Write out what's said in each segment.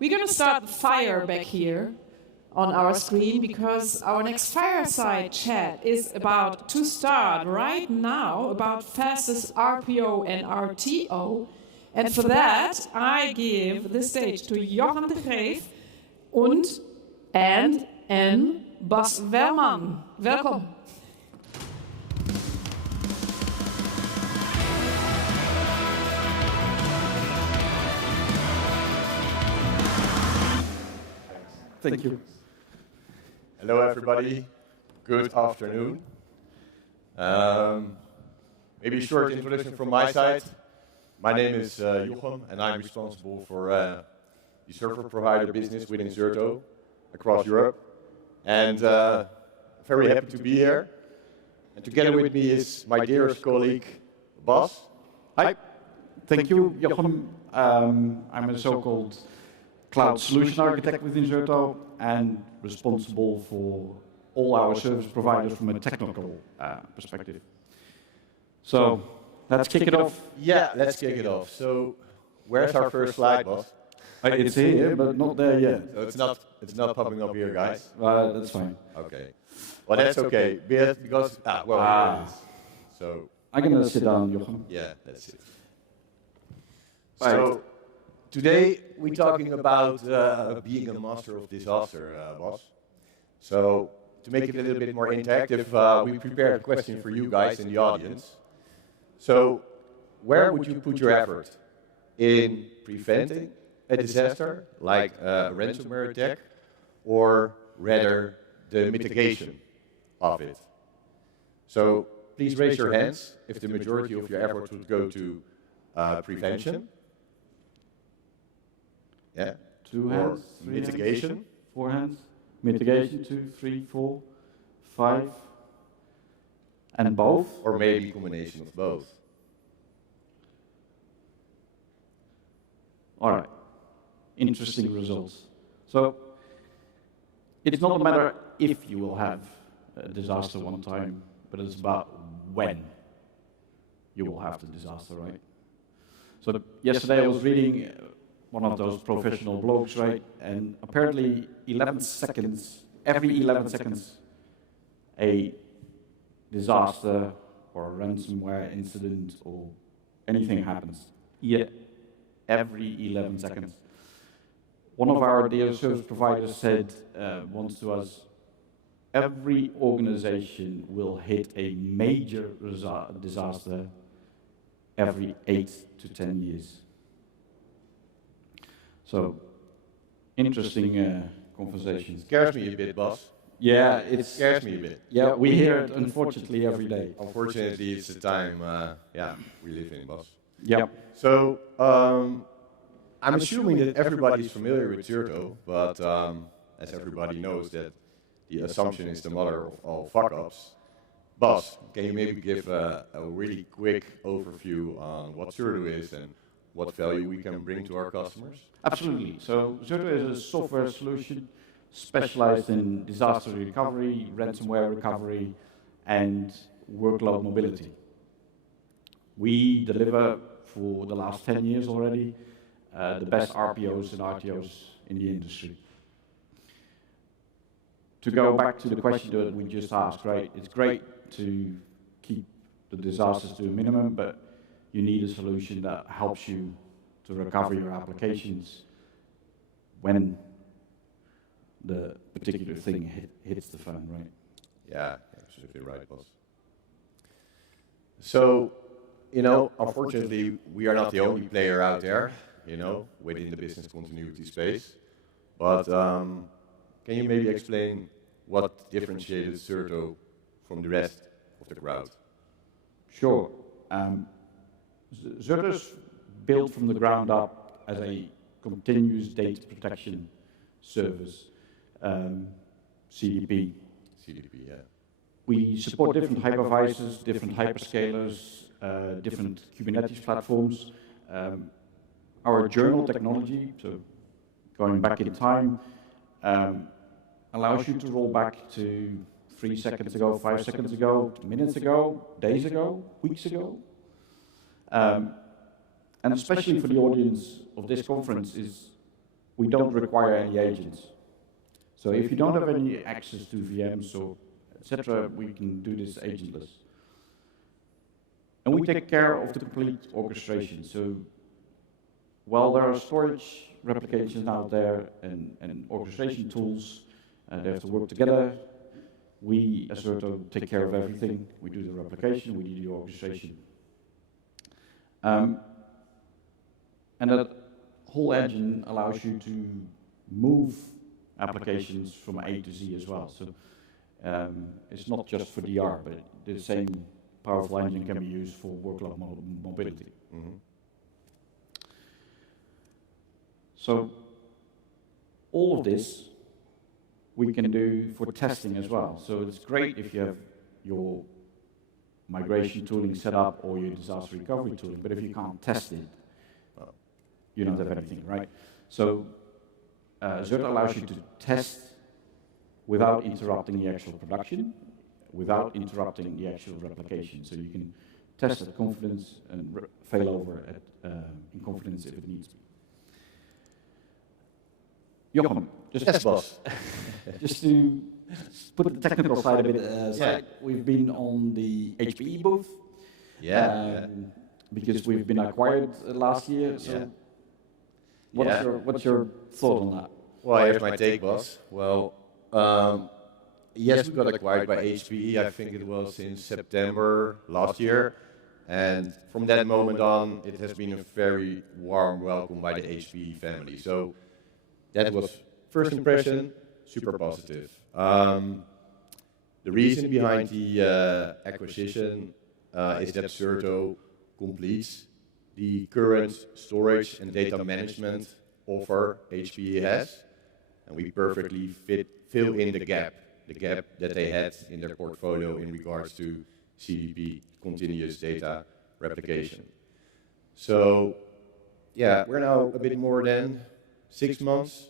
we're going to start the fire back here on our screen because our next fireside chat is about to start right now about Fastest RPO and RTO. And for that, I give the stage to Jochem de Greef and Bas Welman. Welkom. Thank you. Hello, everybody. Good afternoon. Maybe a short introduction from my side. My name is Jochem, and I'm responsible for the server provider business within Zerto across Europe. And very happy to be here. And together with me is my dearest colleague, Bas. Hi. Thank you, Jochem. I'm a so-called cloud solution architect within Zerto and responsible for all our service providers from a technical perspective. So let's kick it off. Yeah, let's kick it off. So where's our first slide, Bas? It's here, but not there yet. So it's not popping up here, guys. That's fine. Okay. Well, that's okay because here it is. So I'm gonna sit down, Jochem. yeah, that's it. So today we're talking about being a master of disaster, Bas. So to make it a little bit more interactive, we prepared a question for you guys in the audience. So where would you put your effort? In preventing a disaster, like a ransomware attack, or rather the mitigation of it? So please raise your hands if the majority of your efforts would go to prevention. Yeah. 2 hands, 3 mitigation. hands, 4 hands. Mitigation, 2, 3, 4, 5. And both? Or maybe a combination of both. All right. Interesting results. So it's not a matter if you will have a disaster one time, but it's about when you will have the disaster, right? So yesterday I was reading one of those professional blogs, right? And apparently 11 seconds, every 11 seconds, a disaster or a ransomware incident or anything happens. Yeah, every 11 seconds. One of our dear service providers said once to us, every organization will hit a major disaster every 8 to 10 years. So, interesting conversations. Scares me a bit, Bas. Yeah, It scares me a bit. Yeah, we hear it unfortunately every day. Unfortunately, it's the time we live in, Bas. Yeah. So I'm assuming that everybody's familiar with Zerto, but as everybody knows, that the assumption is the mother of all fuck-ups. Bas, can you maybe give a really quick overview on what Zerto is and what value we can bring to our customers? Absolutely. So Zerto is a software solution specialized in disaster recovery, ransomware recovery, and workload mobility. We deliver for the last 10 years already the best RPOs and RTOs in the industry. To go back to the question that we just asked, right? It's great to keep the disasters to a minimum, but you need a solution that helps you to recover your applications when the particular thing hits the fan, right? Yeah, absolutely right, Bas. So, unfortunately, we are not the only player out there, within the business continuity space. But can you maybe explain what differentiated Zerto from the rest of the crowd? Sure. Zerto's built from the ground up as a continuous data protection service, CDP. CDP, yeah. We support different hypervisors, different hyperscalers, different Kubernetes platforms. Our journal technology, so going back in time, allows you to roll back to 3 seconds ago, 5 seconds ago, minutes ago, days ago, weeks ago. And especially for the audience of this conference is we don't require any agents. So if you don't have any access to VMs or etc., we can do this agentless. And we take care of the complete orchestration. So while there are storage replications out there and orchestration tools, they have to work together. We, as Zerto, take care of everything. We do the replication, we do the orchestration. And that whole engine allows you to move applications from A to Z as well. So it's not just for DR, but the same powerful engine can be used for workload mobility. Mm-hmm. So all of this we can do for testing as well. So it's great if you have your migration tooling set up or your disaster recovery tooling, but if you can't test it, you don't have anything, right? So Zerto allows you to test without interrupting the actual production, without interrupting the actual replication. So you can test at confidence and fail over in confidence if it needs to be. Jochem, just to put the technical side a bit aside, we've been on the HPE booth, because we've been acquired last year. So what's your thought on that? Well, here's my take, Bas. Well, yes, we got acquired by HPE. I think it was in September last year, and from that moment on, it has been a very warm welcome by the HPE family. So that was first impression, super positive. The reason behind the acquisition is that Zerto completes the current storage and data management offer HPE has, and we perfectly fill in the gap that they had in their portfolio in regards to CDP, continuous data replication. So, yeah, we're now a bit more than 6 months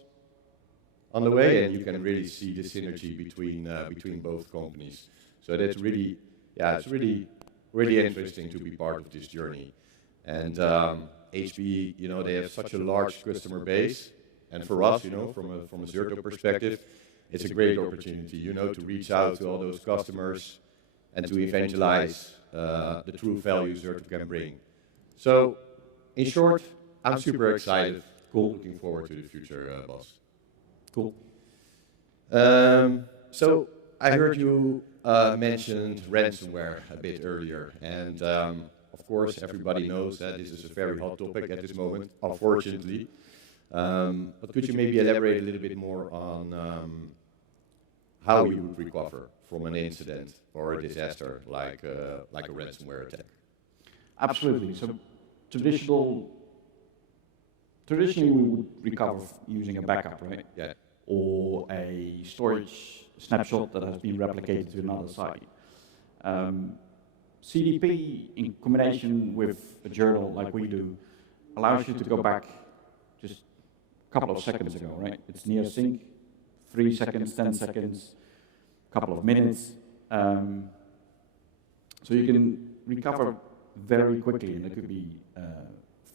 on the way, and you can really see the synergy between both companies. So that's really, it's really interesting to be part of this journey. And HPE, they have such a large customer base, and for us, from a Zerto perspective, it's a great opportunity, to reach out to all those customers and to evangelize the true value Zerto can bring. So, in short, I'm super excited. Cool. Looking forward to the future, Bas. Cool. So I heard you mentioned ransomware a bit earlier, and of course everybody knows that this is a very hot topic at this moment, unfortunately. But could you maybe elaborate a little bit more on how you would recover from an incident or a disaster like a ransomware attack? Absolutely. So traditionally we would recover using a backup, right? Yeah. Or a storage snapshot that has been replicated to another site. CDP, in combination with a journal like we do, allows you to go back just a couple of seconds ago, right? It's near sync, 3 seconds, 10 seconds, a couple of minutes. So you can recover very quickly, and it could be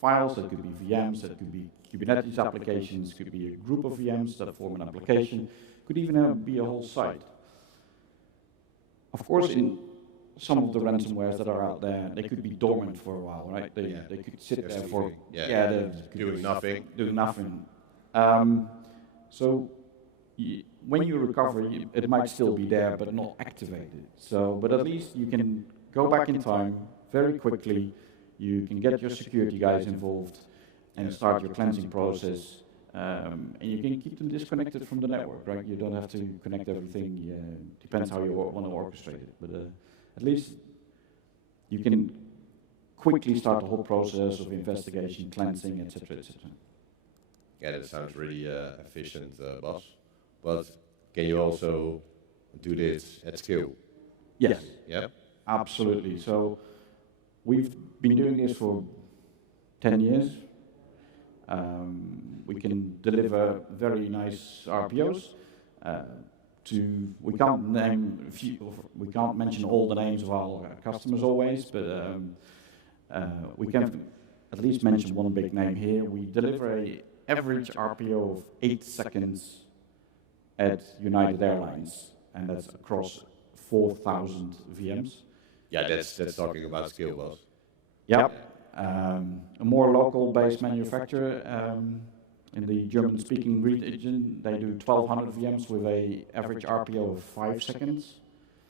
files, that could be VMs, that could be Kubernetes applications, could be a group of VMs that form an application, could even be a whole site. Of course, in some of the ransomwares that are out there, they could be dormant for a while, right? They could sit there for doing nothing. Doing nothing. So when you recover, it might still be there, but not activated. But at least you can go back in time very quickly. You can get your security guys involved and start your cleansing process, and you can keep them disconnected from the network, right? You don't have to connect everything. Depends how you want to orchestrate it, but at least you can quickly start the whole process of investigation, cleansing, etc., etc. Yeah, that sounds really efficient, Bas. But can you also do this at scale? Yes. Yeah. Absolutely. So we've been doing this for 10 years. We can deliver very nice RPOs. We can't mention all the names of our customers always, but we can at least mention one big name here. We deliver average RPO of 8 seconds at United Airlines, and that's across 4,000 VMs. Yeah, that's talking about scale, Bas. Yep. A more local-based manufacturer in the German-speaking region, they do 1,200 VMs with a average RPO of 5 seconds.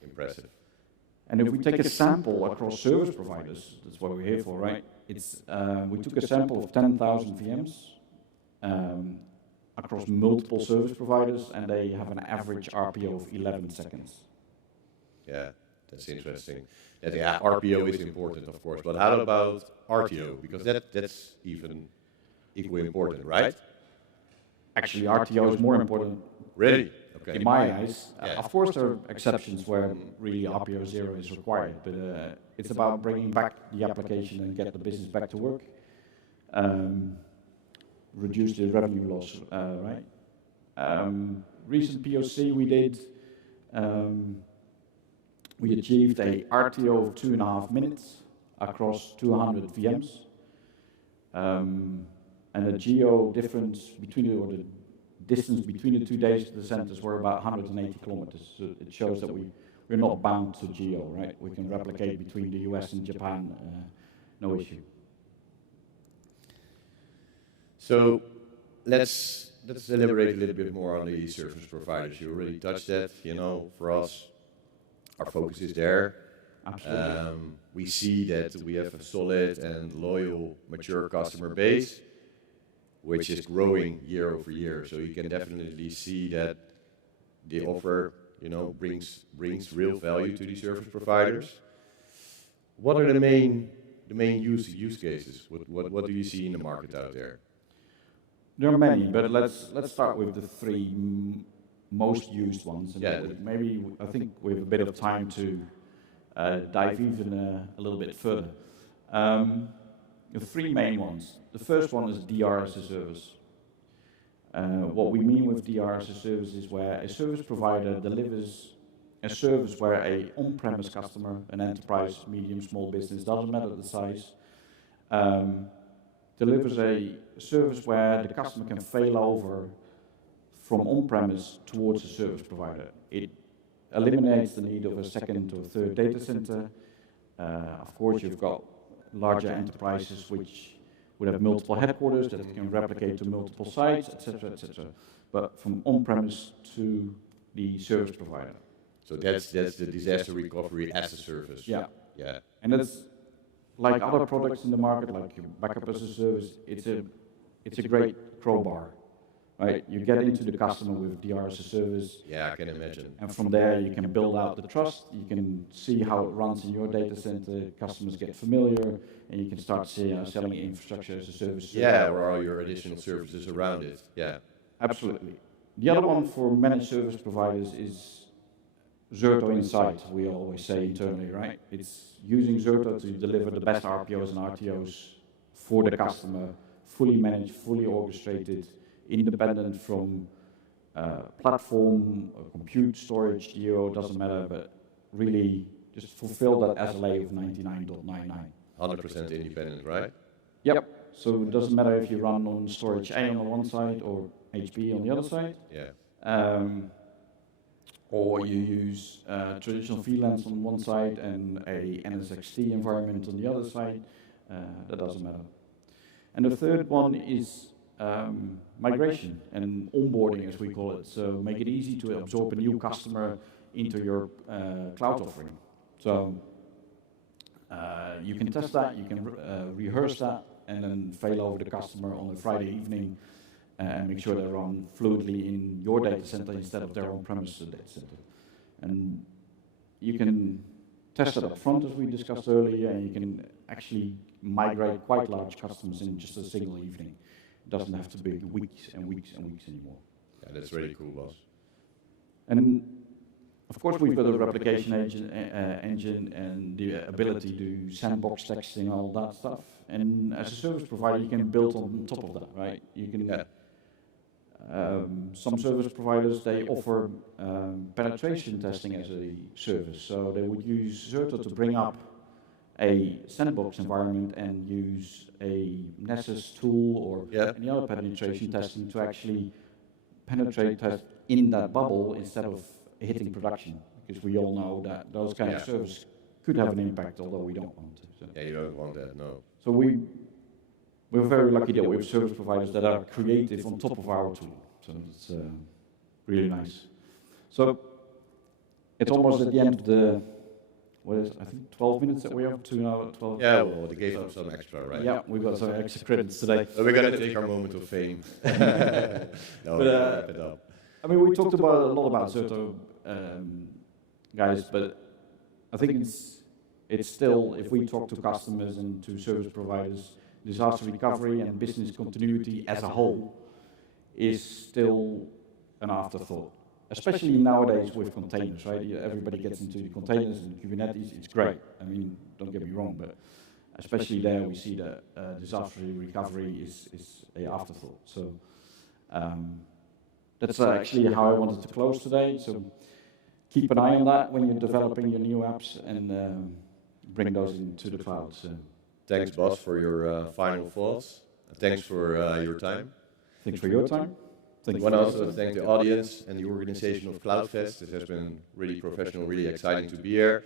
Impressive. And if we take a sample across service providers, that's what we're here for, right? It's we took a sample of 10,000 VMs across multiple service providers, and they have an average RPO of 11 seconds. Yeah, that's interesting. Yeah, RPO is important, of course, but how about RTO? Because that's even equally important, right? Actually, RTO is more important. Really? Okay. In my eyes. Yeah. Of course, there are exceptions where really RPO 0 is required, but it's about bringing back the application and get the business back to work. Reduce the revenue loss, right? Recent POC we did, we achieved a RTO of 2.5 minutes across 200 VMs. And the geo difference between or the distance between the two data centers were about 180 kilometers. So it shows that we're not bound to geo, right? We can replicate between the US and Japan, no issue. So let's elaborate a little bit more on the service providers. You already touched that. You know, for us, our focus is there. Absolutely. We see that we have a solid and loyal, mature customer base, which is growing year over year. So you can definitely see that the offer, you know, brings real value to these service providers. What are the main use cases? What do you see in the market out there? There are many, but let's start with the three most used ones. And Yeah. maybe I think we have a bit of time to dive even a little bit further. The three main ones. The first one is DRaaS as a service. What we mean with DRaaS as a service is where a service provider delivers a service where a on-premise customer, an enterprise, medium, small business, doesn't matter the size, delivers a service where the customer can fail over from on-premise towards a service provider. It eliminates the need of a second or third data center. Of course, you've got larger enterprises which would have multiple headquarters that can replicate to multiple sites, etc., etc. But from on-premise to the service provider. So that's the disaster recovery as a service. Yeah. Yeah. And that's like other products in the market, like backup as a service. It's a great crowbar, right? You get into the customer with DRaaS as a service. Yeah, I can imagine. And from there, you can build out the trust. You can see how it runs in your data center. Customers get familiar, and you can start selling infrastructure as a service. Yeah, or all your additional services around it. Yeah. Absolutely. The other one for managed service providers is Zerto Insight, we always say internally, right? It's using Zerto to deliver the best RPOs and RTOs for the customer, fully managed, fully orchestrated, independent from platform, compute, storage, geo, doesn't matter, but really just fulfill that SLA of 99.99. 100% independent, right? Yep. So it doesn't matter if you run on storage A on the one side or HPE on the other side. Yeah. Or you use traditional VLANs on one side and a NSXT environment on the other side. That doesn't matter. And the third one is migration and onboarding, as we call it. So make it easy to absorb a new customer into your cloud offering. So you can test that, you can rehearse that, and then fail over the customer on a Friday evening and make sure they run fluently in your data center instead of their on-premise data center. And you can test it up front, as we discussed earlier, and you can actually migrate quite large customers in just a single evening. It doesn't have to be weeks and weeks and weeks anymore. Yeah, that's really cool, Bas. And of course, we've got a replication engine and the ability to do sandbox texting, all that stuff. And as a service provider, you can build on top of that, right? You can. Yeah. Some service providers, they offer penetration testing as a service. So they would use Zerto to bring up a sandbox environment and use a Nessus tool or any other penetration testing to actually penetrate test in that bubble instead of hitting production. Because we all know that those kind of services could have an impact, although we don't want to. So. Yeah, you don't want that, no. So we're very lucky that we have service providers that are creative on top of our tool. So it's really nice. So it's almost at the end of the, I think 12 minutes that we have to now. 12. Yeah, well, they gave us some extra, right? Yeah, we've got some extra credits today. So we're going to take our moment of fame. No, wrap it up. I mean, we talked about a lot about Zerto, guys, but I think it's still, if we talk to customers and to service providers, disaster recovery and business continuity as a whole is still an afterthought. Especially nowadays with containers, right? Everybody gets into the containers and Kubernetes, it's great. I mean, don't get me wrong, but especially there we see that disaster recovery is an afterthought. So that's actually how I wanted to close today. So keep an eye on that when you're developing your new apps and bring those into the cloud. So. Thanks, Bas, for your final thoughts. Thanks for your time. Thanks for your time. I want to also thank the audience and the organization of CloudFest. It has been really professional, really exciting to be here.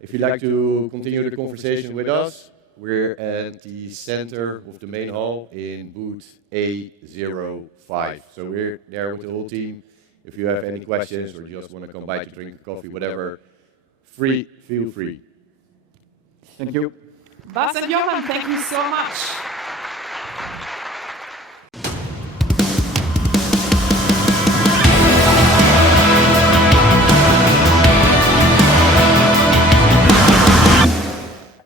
If you'd like to continue the conversation with us, we're at the center of the main hall in booth A05. So we're there with the whole team. If you have any questions or just want to come by to drink a coffee, whatever, feel free. Thank you. Bas and Jochen, thank you so much.